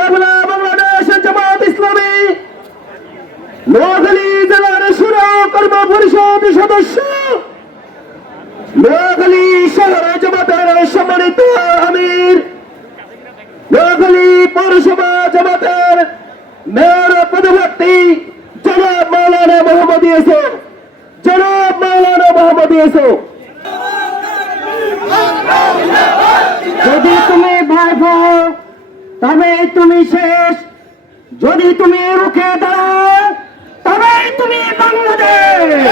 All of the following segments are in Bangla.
কাবলা বাংলাদেশ জামাত ইসলামী। নোয়াখালী জেলার সুরা কর্ম পরিষদ সদস্য। নোয়াখালী শহর জামাতের সম্মানিত আমির। নোয়াখালী পৌরসভা জামাতের মেয়র পদবর্তী জনাব মাওলানা মোহাম্মদ ইউসুফ। জনাব মাওলানা মোহাম্মদ ইউসুফ। তবে তুমি শেষ। যদি তুমি রুখে দাঁড়াও তবে তুমি বাংলাদেশ।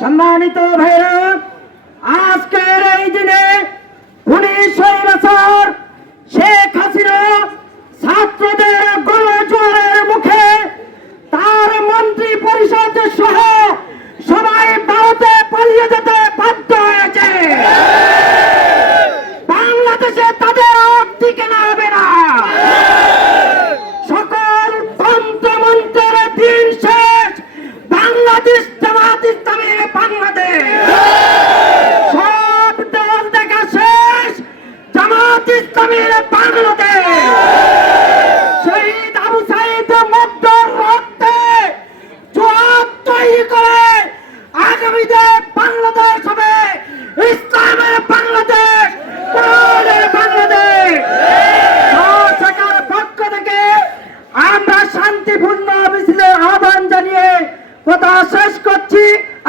সম্মানিত ভাইরা, আজকের এই দিনে উনিশ বছর শেখ হাসিনা ছাত্রদের গণজোয়ারের মুখে তার মন্ত্রী পরিষদ সহ সকল তন্ত্রমন্ত্রের দিন শেষ। বাংলাদেশ জামাত ইসলামী বাংলাদেশ। সব দল দেখা শেষ। জামাত ইসলামীর বাংলাদেশ। শহীদ আবু সাইদ মধ্যর রক্তে জবাব তৈরি করে আগামীতে বাংলাদেশ হবে। ইসলামের বাংলাদেশ। শান্তিপূর্ণ মিছিলের আহ্বান জানিয়ে কথা শেষ করছি।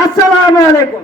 আসসালামু আলাইকুম।